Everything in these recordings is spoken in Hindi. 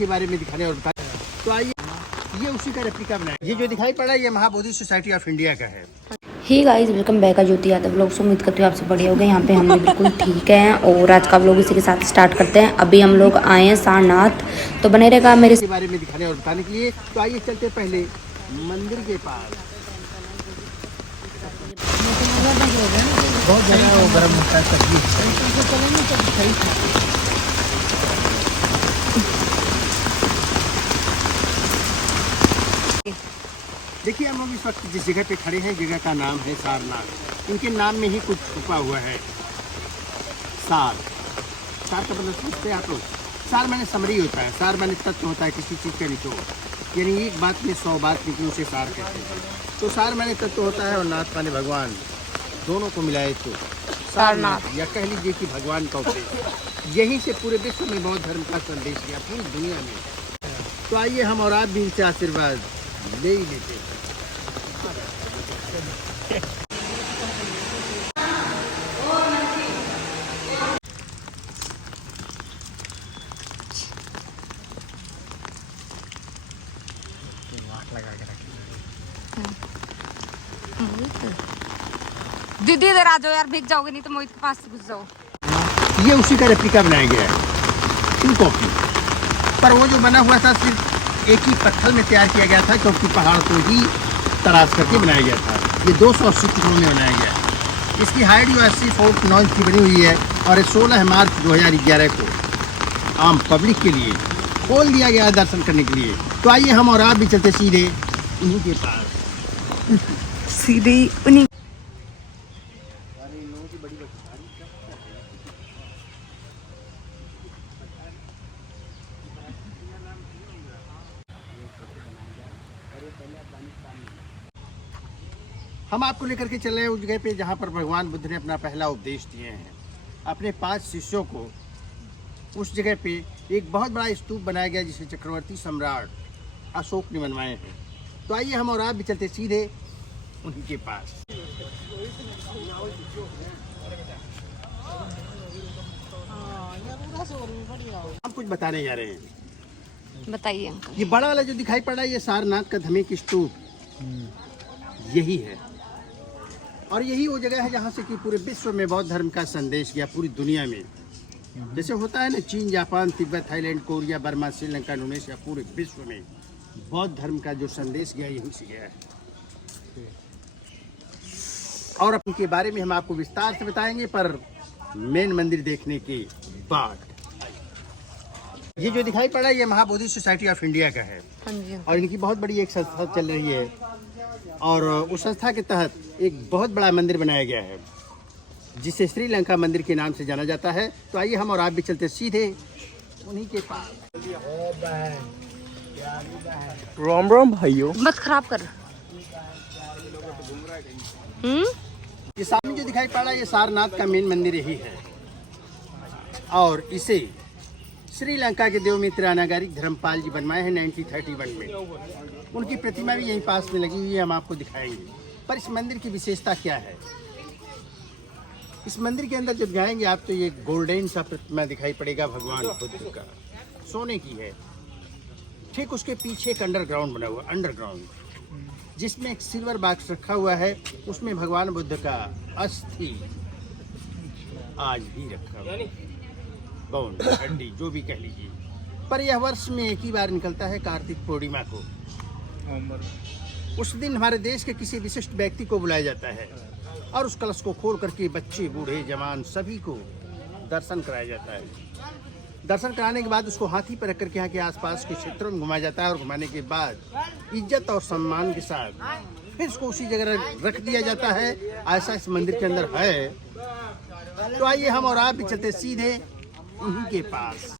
के बारे में दिखाने और बताने। तो आइए, ये उसी का रेप्लिका बनाया। ये जो दिखाई पड़ा है ये महाबोधि सोसाइटी ऑफ इंडिया का है। Hey guys, welcome back. Jyoti Yadav vlog से उम्मीद करती हूँ आपसे बढ़िया हो गए। यहाँ पे हम भी बिल्कुल ठीक हैं और आज का व्लॉग इसी के साथ स्टार्ट करते हैं। अभी हम लोग आए हैं सारनाथ, तो बने रहेगा मेरे के बारे में दिखाने और बताने के लिए। तो आइए चलते पहले मंदिर के पास। बहुत ज़्यादा वो गर्म होता है सब्जी। देखिए हम लोग इस वक्त जिस जगह पे खड़े हैं, जगह का नाम है सारनाथ। इनके नाम में ही कुछ छुपा हुआ है। सार, सार का मतलब पूछते हैं आप लोग। सार माने समरी होता है, सार माने तत्व होता है किसी चीज़ का निचोड़, यानी एक बात में 100 बात निकली उसे सार कहते हैं। तो सार माने तत्व होता है और नाथ माने भगवान, दोनों को मिलाए तो सारनाथ, या कह लीजिए कि भगवान का उपदेश। यहीं से पूरे विश्व में बौद्ध धर्म का संदेश गया, पूरी दुनिया में। तो आइए हम और आप भी इनसे आशीर्वाद ले ही लेते हैं। दीदी इधर आ जाओ यार, भीग जाओगे नहीं तो मोहित के पास से घुस जाओ। ये उसी का रेप्लिका बनाया गया है, टू कॉपी। पर वो जो बना हुआ था सिर्फ एक ही पत्थर में तैयार किया गया था, क्योंकि पहाड़ को ही तराश करके बनाया गया था। ये 280 टुकड़ों में बनाया गया है। इसकी हाइट जो 80 फुट 9 इंच की बनी हुई है और ये 16 मार्च 2011 को आम पब्लिक के लिए खोल दिया गया है दर्शन करने के लिए। तो आइए हम और आप भी चलते सीधे उन्हीं के पास। सीधे उन्हीं। हम आपको लेकर के चल रहे हैं उस जगह पे जहाँ पर भगवान बुद्ध ने अपना पहला उपदेश दिए हैं अपने 5 शिष्यों को। उस जगह पे एक बहुत बड़ा स्तूप बनाया गया जिसे चक्रवर्ती सम्राट अशोक ने बनवाए हैं। तो आइए हम और आप भी चलते सीधे उन्हीं के पास। हम कुछ बताने जा रहे हैं। बताइए अंकल। ये बड़ा वाला जो दिखाई पड़ रहा है ये सारनाथ का धर्मिक स्तूप यही है, और यही वो जगह है जहाँ से कि पूरे विश्व में बौद्ध धर्म का संदेश गया, पूरी दुनिया में। जैसे होता है ना, चीन, Japan, Tibet, Thailand, Korea, Burma, Sri Lanka, Indonesia, पूरे विश्व में बौद्ध धर्म का जो संदेश गया यहीं से गया है। और अपने के बारे में हम आपको विस्तार से बताएंगे, पर मेन मंदिर देखने के बाद। ये जो दिखाई पड़ा है ये महाबोधि सोसाइटी ऑफ इंडिया का है, हाँ जी। और इनकी बहुत बड़ी एक संस्था चल रही है, और उस संस्था के तहत एक बहुत बड़ा मंदिर बनाया गया है जिसे श्रीलंका मंदिर के नाम से जाना जाता है। तो आइए हम और आप भी चलते सीधे उन्हीं के पास। राम राम भाइयों। मत खराब कर। ये सामने जो दिखाई पड़ रहा है ये सारनाथ का मेन मंदिर यही है, और इसे श्रीलंका के देवमित्र अनागारिक धर्मपाल जी बनवाए हैं 1931 में। उनकी प्रतिमा भी यहीं पास में लगी हुई है, हम आपको दिखाएंगे। पर इस मंदिर की विशेषता क्या है, इस मंदिर के अंदर जब जाएंगे आप तो ये गोल्डन सा प्रतिमा दिखाई पड़ेगा भगवान बुद्ध का, सोने की है। ठीक उसके पीछे एक अंडरग्राउंड बना हुआ, अंडरग्राउंड, जिसमें एक सिल्वर बॉक्स रखा हुआ है, उसमें भगवान बुद्ध का अस्थि आज भी रखा हुआ है, बोन, हड्डी, जो भी कह लीजिए। पर यह वर्ष में एक ही बार निकलता है, कार्तिक पूर्णिमा को। उस दिन हमारे देश के किसी विशिष्ट व्यक्ति को बुलाया जाता है और उस कलश को खोल करके बच्चे, बूढ़े, जवान सभी को दर्शन कराया जाता है। दर्शन कराने के बाद उसको हाथी पर रख करके यहाँ के आसपास के क्षेत्रों में घुमाया जाता है, और घुमाने के बाद इज्जत और सम्मान के साथ फिर उसको उसी जगह रख दिया जाता है। ऐसा इस मंदिर के अंदर है। तो आइए हम और आप भी चलते सीधे उन्हीं के पास।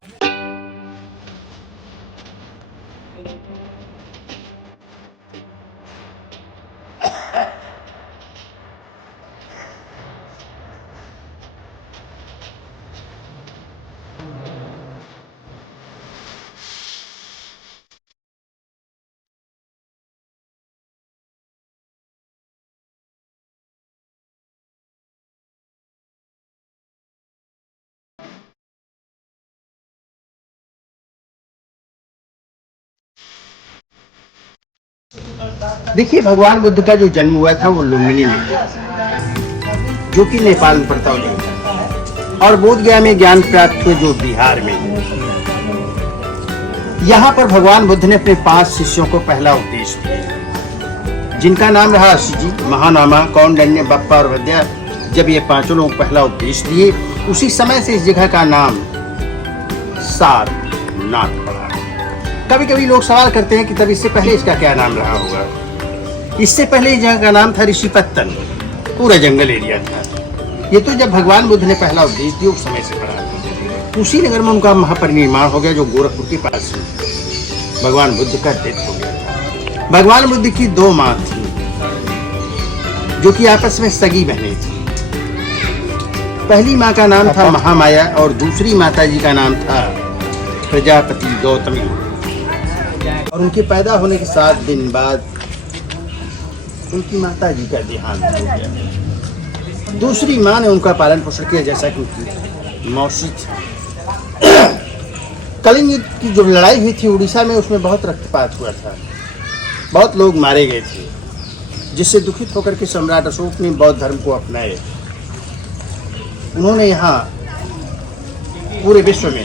देखिए, भगवान बुद्ध का जो जन्म हुआ था वो लुम्बिनी में, जो कि नेपाल में पड़ता है, और बोध गया में ज्ञान प्राप्त हुए जो बिहार में है। यहाँ पर भगवान बुद्ध ने अपने 5 शिष्यों को पहला उपदेश दिया, जिनका नाम रहा अशिजी, महानामा, कौंडन्य, बप्पा और वैद्य। जब ये 5 लोग पहला उपदेश दिए, उसी समय से इस जगह का नाम सारनाथ पड़ा। कभी कभी लोग सवाल करते हैं कि तब इससे पहले इसका क्या नाम रहा होगा। इससे पहले इस जगह का नाम था ऋषिपत्तन, पूरा जंगल एरिया था। ये तो जब भगवान बुद्ध ने पहला उपदेश दिया उस समय से पड़ा। उसी नगर में उनका महापरिनिर्वाण हो गया, जो गोरखपुर के पास है। भगवान बुद्ध का डेथ हो गया था। भगवान बुद्ध की 2 माँ थी, जो कि आपस में सगी बहनें थी। पहली माँ का नाम था महामाया और दूसरी माता जी का नाम था प्रजापति गौतमी। और उनके पैदा होने के 7 दिन बाद उनकी माता जी का देहांत हो गया। दूसरी माँ ने उनका पालन पोषण किया, जैसा कि उनकी मौसी थी। कलिंग युद्ध की जो लड़ाई हुई थी उड़ीसा में, उसमें बहुत रक्तपात हुआ था, बहुत लोग मारे गए थे, जिससे दुखित होकर के सम्राट अशोक ने बौद्ध धर्म को अपनाए। उन्होंने यहाँ पूरे विश्व में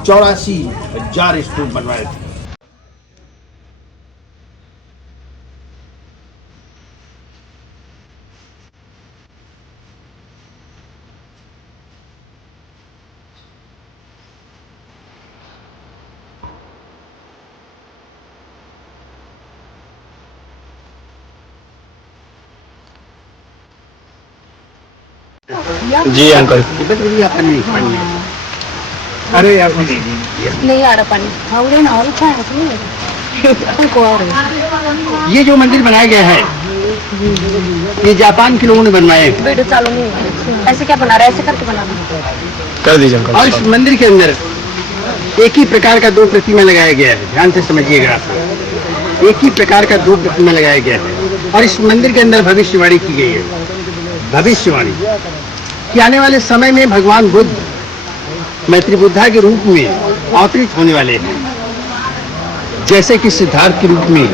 84,000 स्तूप बनवाए थे। जी अंकल। अरे यार, नहीं आ रहा पानी। ये जो मंदिर बनाया गया है, ये जापान के लोगों ने बनवाया है। वीडियो चालू नहीं है। ऐसे क्या बना रहा है? ऐसे करके बना कर दीजिए अंकल। और इस मंदिर के अंदर एक ही प्रकार का 2 प्रतिमा लगाया गया है। ध्यान से समझिएगा आप। एक ही प्रकार का 2 प्रतिमा लगाया गया है। और इस मंदिर के अंदर भविष्यवाणी की गई है। भविष्यवाणी कि आने वाले समय में भगवान बुद्ध मैत्री बुद्धा के रूप में अवतरित होने वाले हैं। जैसे कि सिद्धार्थ के रूप में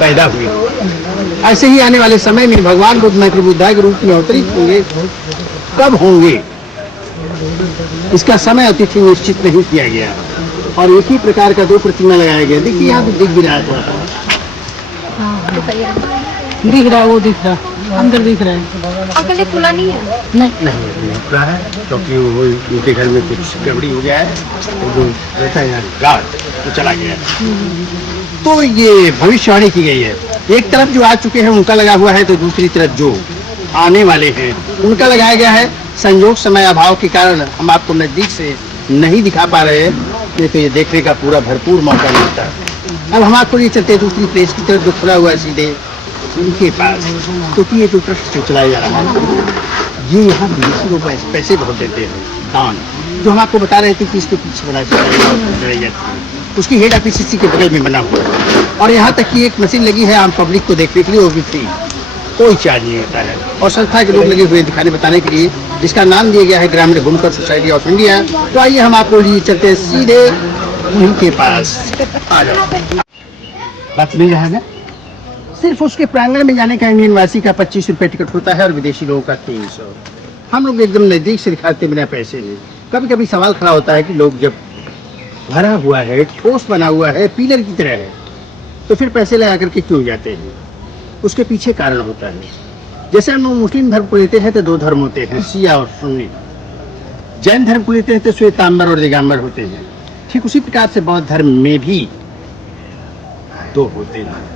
पैदा हुए, ऐसे ही आने वाले समय में भगवान बुद्ध मैत्री बुद्धा के रूप में अवतरित होंगे। कब होंगे इसका समय अतिथि निश्चित नहीं किया गया। और एक ही प्रकार का 2 प्रतिमा लगाया गया। देखिए यहाँ पे दिख भी रहा है, दिख रहा है, वो दिख रहा है, अंदर दिख रहा है। अंकल ये खुला नहीं है? नहीं खुला है, क्योंकि वो उनके घर में कुछ गड़बड़ी हो गया है, तो जो रहता है गार्ड तो चला गया है। तो ये भविष्यवाणी की गई है। एक तरफ जो आ चुके हैं उनका लगा हुआ है, तो दूसरी तरफ जो आने वाले हैं उनका लगाया गया है। संयोग समय अभाव के कारण हम आपको नजदीक से नहीं दिखा पा रहे हैं, नहीं तो ये देखने का पूरा भरपूर मौका मिलता है। अब हम आपको ये चलते दूसरी प्लेस की तरफ जो खुला हुआ है सीधे उनके पास, क्योंकि ये जो ट्रस्ट जो चलाया जा रहा है, ये यहाँ विदेशी लोग पैसे बहुत देते हैं दान, जो हम आपको बता रहे थे कि इसके पीछे बनाई जाती है। उसकी हेड ऑफिस इसी के बगल में बना हुआ है। और यहाँ तक कि एक मशीन लगी है आम पब्लिक को देखने के लिए, वो भी फ्री, कोई चार्ज नहीं होता है। और संस्था के लोग लगे हुए दिखाने बताने के लिए, जिसका नाम दिया गया है ग्रामीण बुनकर सोसाइटी ऑफ इंडिया। तो आइए हम आपको लिए चलते सीधे उनके पास। आ जाओ, बात मिल रहा है ना। सिर्फ उसके प्रांगण में जाने का इंडियन वासी का 25 रुपये टिकट होता है और विदेशी लोगों का 300। हम लोग एकदम नज़दीक से दिखाते बिना पैसे नहीं। कभी कभी सवाल खड़ा होता है कि लोग जब भरा हुआ है, ठोस बना हुआ है, पिलर की तरह है, तो फिर पैसे लगा करके क्यों जाते हैं? उसके पीछे कारण होता है। जैसे हम लोग मुस्लिम धर्म को लेते हैं तो 2 धर्म होते हैं, शिया और सुन्नी। जैन धर्म को लेते हैं तो श्वेतांबर और दिगंबर होते हैं। ठीक उसी प्रकार से बौद्ध धर्म में भी 2 होते हैं,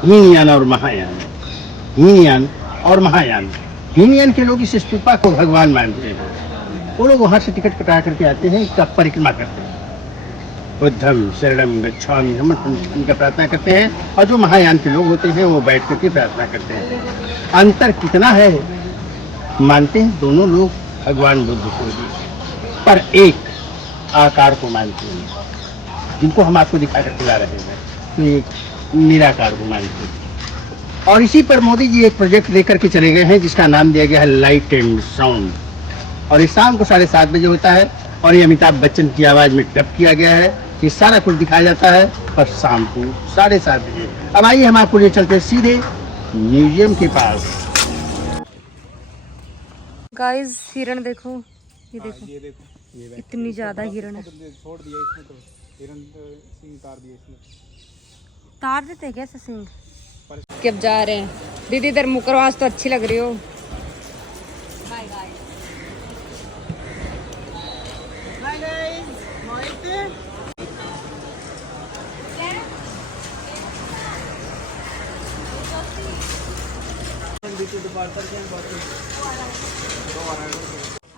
हीनयान और महायान। हीनयान और महायान। हीनयान के लोग इस स्तूपा को भगवान मानते हैं। वो लोग वहाँ से टिकट कटा करके आते हैं, इसका परिक्रमा करते हैं, बुद्धम शरणम गच्छामि हम उनका प्रार्थना करते हैं। और जो महायान के लोग होते हैं वो बैठ करके प्रार्थना करते हैं। अंतर कितना है? मानते हैं दोनों लोग भगवान बुद्ध को, पर एक आकार को मानते हैं, जिनको हम आपको दिखा कर खिला रहे हैं, तो एक निराकार को मानते हैं। और इसी पर मोदी जी एक प्रोजेक्ट लेकर के चले गए हैं, जिसका नाम दिया गया है लाइट एंड साउंड। और इस शाम को 7:30 बजे होता है और ये अमिताभ बच्चन की आवाज़ में डब किया गया है। ये सारा कुछ दिखाया जाता है और शाम को 7:30 बजे। अब आइए हम आपको ले चलते हैं सीधे म्यूजियम के पास। गाइस हिरण देखो, ये देखो, इतनी ज्यादा हिरण है। छोड़ दिया इसमें तो हिरण सिंह तार दिए इसमें। तार देते हैं क्या ऐसे सिंह? कि अब जा रहे हैं। दीदी इधर मुकरवास तो अच्छी लग रही हो।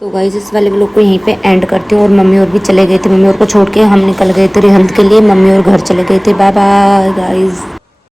तो गाइस इस वाले व्लॉग को यहीं पे एंड करते हैं। और मम्मी और भी चले गए थे, मम्मी और को छोड़ के हम निकल गए थे रिहल्त के लिए। मम्मी और घर चले गए थे। Bye bye guys.